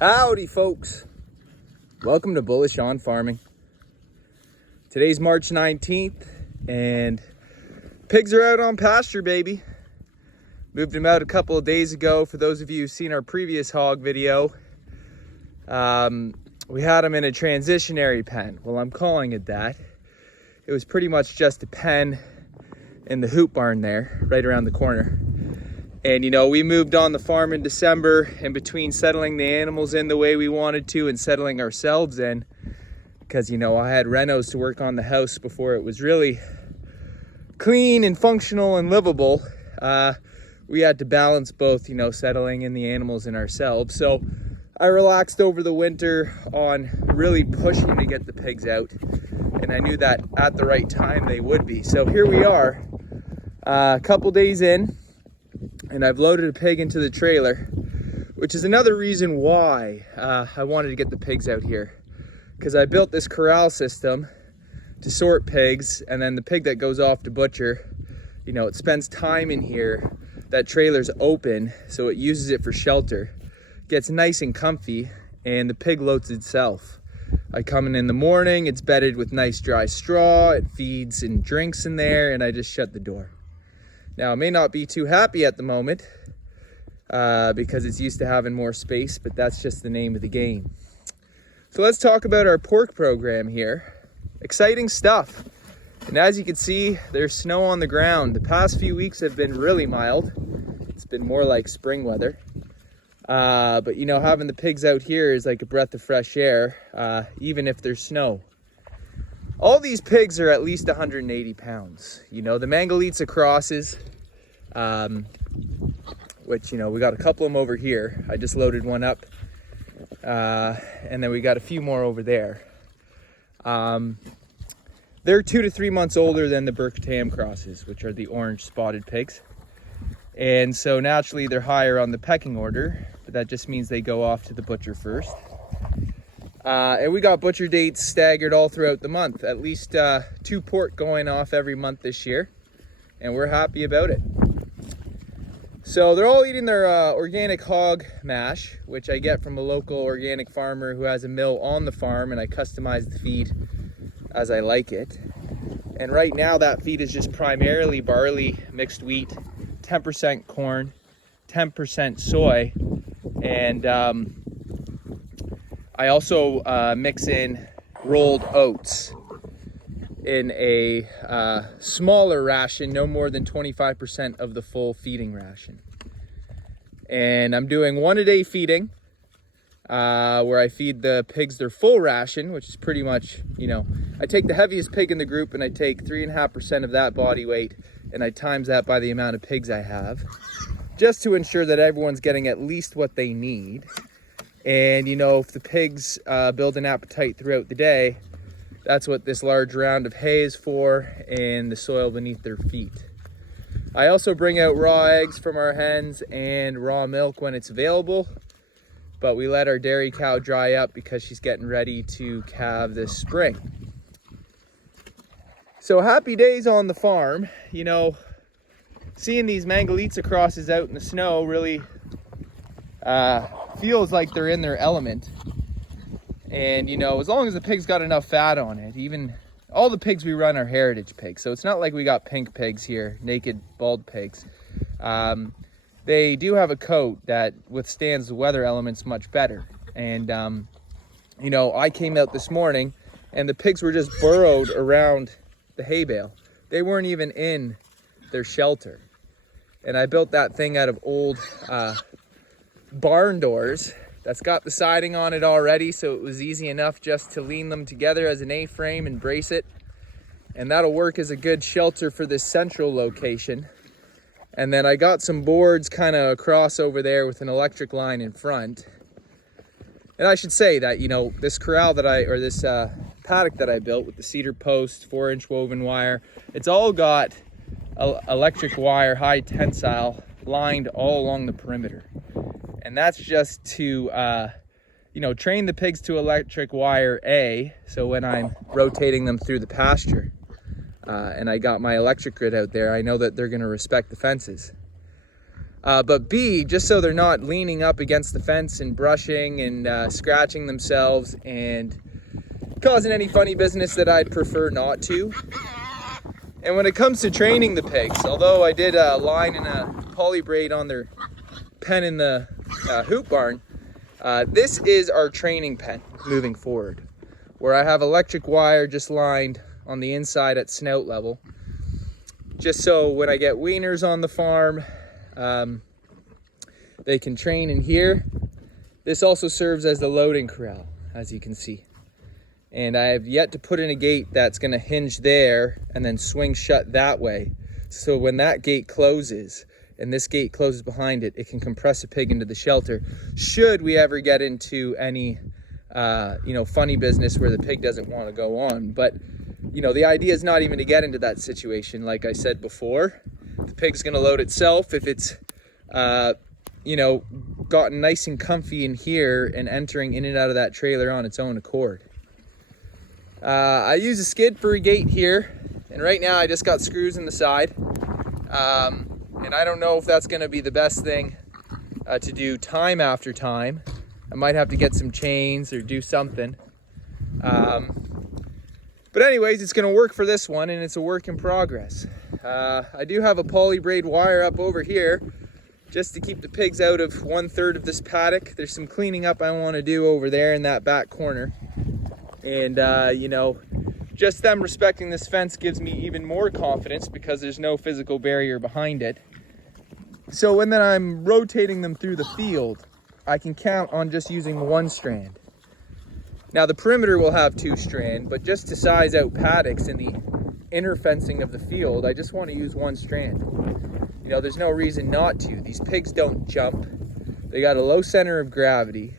Howdy folks, welcome to Bullish on Farming. Today's March 19th and pigs are out on pasture, baby. Moved them out a couple of days ago. For those of you who've seen our previous hog video, we had them in a transitionary pen. Well, I'm calling it that. It was pretty much just a pen in the hoop barn there, right around the corner. And you know, we moved on the farm in December, in between settling the animals in the way we wanted to and settling ourselves in, because you know, I had renos to work on the house before it was really clean and functional and livable. We had to balance both, you know, settling in the animals and ourselves. So I relaxed over the winter on really pushing to get the pigs out, and I knew that at the right time they would be. So here we are, a couple days in, and I've loaded a pig into the trailer, which is another reason why I wanted to get the pigs out here, because I built this corral system to sort pigs, and then the pig that goes off to butcher, you know, it spends time in here. That trailer's open, so it uses it for shelter, gets nice and comfy, and the pig loads itself. I come in the morning, it's bedded with nice dry straw, it feeds and drinks in there, and I just shut the door. Now, it may not be too happy at the moment because it's used to having more space, but that's just the name of the game. So let's talk about our pork program here. Exciting stuff. And as you can see, there's snow on the ground. The past few weeks have been really mild. It's been more like spring weather. But you know, having the pigs out here is like a breath of fresh air, even if there's snow. All these pigs are at least 180 pounds. You know, the Mangalitsa crosses, which, you know, we got a couple of them over here. I just loaded one up. And then we got a few more over there. They're 2 to 3 months older than the Burke-Tam crosses, which are the orange spotted pigs. And so naturally they're higher on the pecking order, but that just means they go off to the butcher first. And we got butcher dates staggered all throughout the month, at least 2 pork going off every month this year, and we're happy about it. So they're all eating their organic hog mash, which I get from a local organic farmer who has a mill on the farm, and I customize the feed as I like it. And right now that feed is just primarily barley, mixed wheat, 10% corn, 10% soy, and I also mix in rolled oats in a smaller ration, no more than 25% of the full feeding ration. And I'm doing 1 a day feeding, where I feed the pigs their full ration, which is pretty much, you know, I take the heaviest pig in the group and I take 3.5% of that body weight and I times that by the amount of pigs I have, just to ensure that everyone's getting at least what they need. And you know, if the pigs build an appetite throughout the day, that's what this large round of hay is for, and the soil beneath their feet. I also bring out raw eggs from our hens and raw milk when it's available, but we let our dairy cow dry up because she's getting ready to calve this spring. So happy days on the farm. You know, seeing these Mangalitsa crosses out in the snow really feels like they're in their element. And you know, as long as the pig's got enough fat on it, even all the pigs we run are heritage pigs, so it's not like we got pink pigs here, naked bald pigs. They do have a coat that withstands the weather elements much better. And you know, I came out this morning and the pigs were just burrowed around the hay bale. They weren't even in their shelter. And I built that thing out of old barn doors that's got the siding on it already, so it was easy enough just to lean them together as an A-frame and brace it, and that'll work as a good shelter for this central location. And then I got some boards kind of across over there with an electric line in front. And I should say that, you know, this corral that this paddock that I built with the cedar post, 4-inch woven wire, it's all got electric wire, high tensile, lined all along the perimeter. And that's just to, you know, train the pigs to electric wire A, so when I'm rotating them through the pasture, and I got my electric grid out there, I know that they're going to respect the fences. But B, just so they're not leaning up against the fence and brushing and scratching themselves and causing any funny business that I'd prefer not to. And when it comes to training the pigs, although I did a line and a poly braid on their pen in the hoop barn, this is our training pen moving forward, where I have electric wire just lined on the inside at snout level, just so when I get weaners on the farm, they can train in here. This also serves as the loading corral, as you can see. And I have yet to put in a gate that's going to hinge there and then swing shut that way. So when that gate closes and this gate closes behind it, it can compress a pig into the shelter. Should we ever get into any, funny business where the pig doesn't want to go on. But, the idea is not even to get into that situation. Like I said before, the pig's going to load itself if it's, gotten nice and comfy in here and entering in and out of that trailer on its own accord. I use a skid for a gate here, and right now I just got screws in the side, and I don't know if that's going to be the best thing to do time after time. I might have to get some chains or do something, but anyways, it's going to work for this one, and it's a work in progress. I do have a poly braid wire up over here just to keep the pigs out of 1/3 of this paddock. There's some cleaning up I want to do over there in that back corner. And, just them respecting this fence gives me even more confidence because there's no physical barrier behind it. So when then I'm rotating them through the field, I can count on just using one strand. Now the perimeter will have 2 strand, but just to size out paddocks in the inner fencing of the field, I just want to use 1 strand. There's no reason not to. These pigs don't jump. They got a low center of gravity.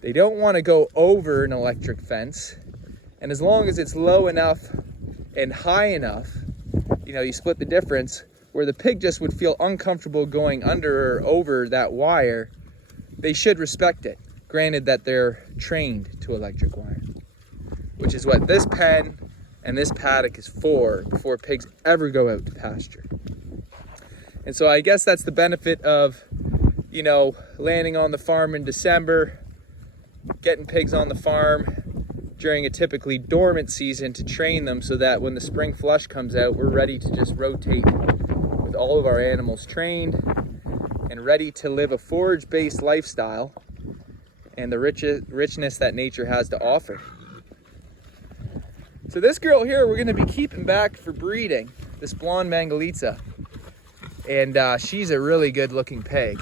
They don't want to go over an electric fence. And as long as it's low enough and high enough, you split the difference, where the pig just would feel uncomfortable going under or over that wire, they should respect it, granted that they're trained to electric wire, which is what this pen and this paddock is for before pigs ever go out to pasture. And so I guess that's the benefit of, landing on the farm in December, getting pigs on the farm during a typically dormant season to train them so that when the spring flush comes out, we're ready to just rotate with all of our animals trained and ready to live a forage-based lifestyle and the richness that nature has to offer. So this girl here, we're gonna be keeping back for breeding, this blonde Mangalitsa. And she's a really good looking pig,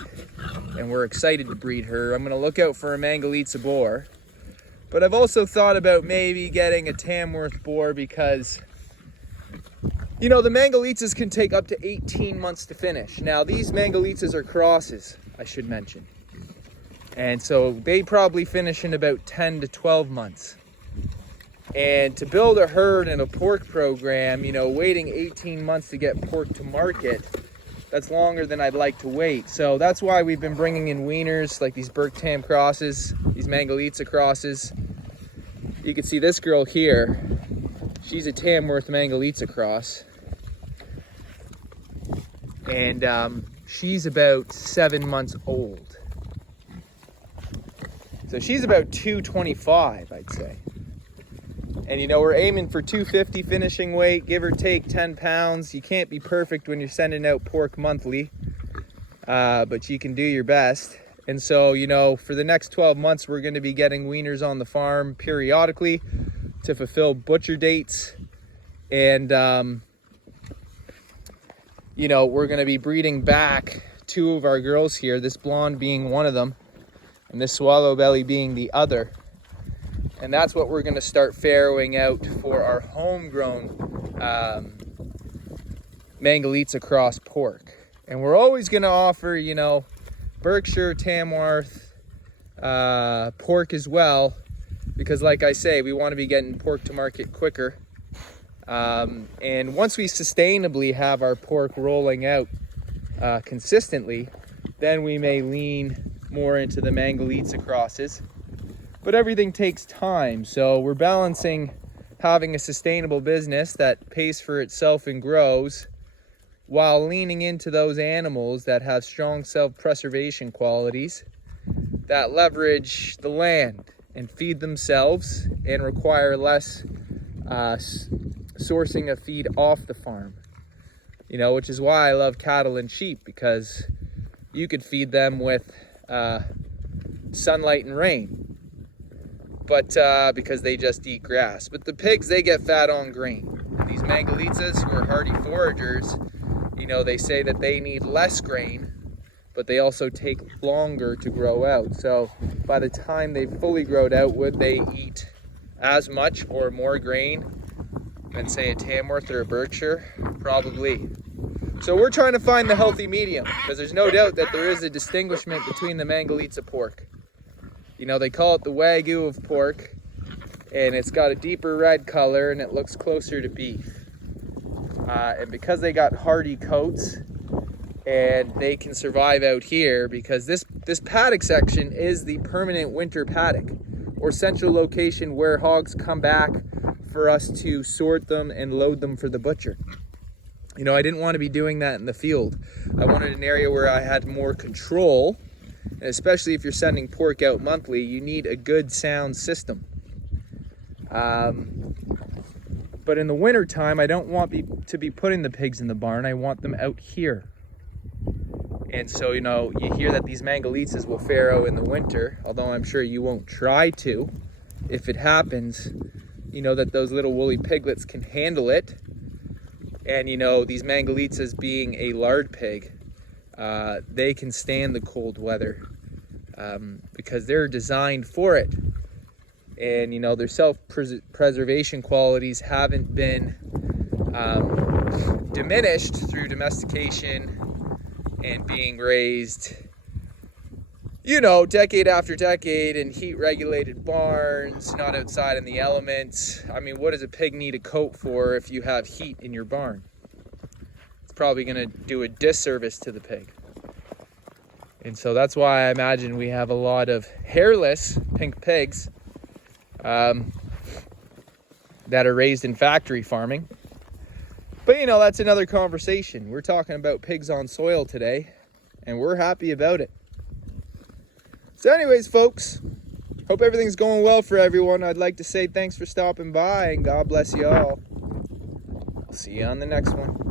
and we're excited to breed her. I'm gonna look out for a Mangalitsa boar, but I've also thought about maybe getting a Tamworth boar because, the Mangalitsas can take up to 18 months to finish. Now these Mangalitsas are crosses, I should mention. And so they probably finish in about 10 to 12 months. And to build a herd and a pork program, waiting 18 months to get pork to market, that's longer than I'd like to wait. So that's why we've been bringing in weaners like these Burke-Tam crosses, these Mangalitsa crosses. You can see this girl here. She's a Tamworth Mangalitsa cross. And she's about 7 months old. So she's about 225, I'd say. And we're aiming for 250 finishing weight, give or take 10 pounds. You can't be perfect when you're sending out pork monthly, but you can do your best. And so, for the next 12 months, we're going to be getting weaners on the farm periodically to fulfill butcher dates. And, we're going to be breeding back 2 of our girls here, this blonde being one of them, and this swallow belly being the other. And that's what we're going to start farrowing out for our homegrown Mangalitsa cross pork. And we're always going to offer, Berkshire, Tamworth pork as well, because like I say, we want to be getting pork to market quicker. And once we sustainably have our pork rolling out consistently, then we may lean more into the Mangalitsa crosses. But everything takes time, so we're balancing having a sustainable business that pays for itself and grows while leaning into those animals that have strong self-preservation qualities, that leverage the land and feed themselves and require less sourcing of feed off the farm. You know, which is why I love cattle and sheep, because you could feed them with sunlight and rain, but because they just eat grass. But the pigs, they get fat on grain. These Mangalitsa's, who are hardy foragers, you know, they say that they need less grain, but they also take longer to grow out. So by the time they fully growed out, would they eat as much or more grain than, say, a Tamworth or a Berkshire? Probably. So we're trying to find the healthy medium, because there's no doubt that there is a distinguishment between the Mangalitsa pork. You know, they call it the Wagyu of pork, and it's got a deeper red color and it looks closer to beef. And because they got hardy coats and they can survive out here, because this paddock section is the permanent winter paddock, or central location where hogs come back for us to sort them and load them for the butcher. You know, I didn't want to be doing that in the field. I wanted an area where I had more control, and especially if you're sending pork out monthly, you need a good sound system. But in the winter time, I don't want to be putting the pigs in the barn. I want them out here. And so, you know, you hear that these Mangalitsa's will farrow in the winter, although I'm sure you won't try to. If it happens, you know that those little woolly piglets can handle it. And, you know, these Mangalitsa's being a lard pig, they can stand the cold weather because they're designed for it. And, you know, their self-preservation qualities haven't been diminished through domestication and being raised, you know, decade after decade in heat-regulated barns, not outside in the elements. I mean, what does a pig need a coat for if you have heat in your barn? It's probably going to do a disservice to the pig. And so that's why I imagine we have a lot of hairless pink pigs that are raised in factory farming. But, you know, that's another conversation. We're talking about pigs on soil today, and we're happy about it. So anyways, folks, hope everything's going well for everyone. I'd like to say thanks for stopping by, and God bless you all. I'll see you on the next one.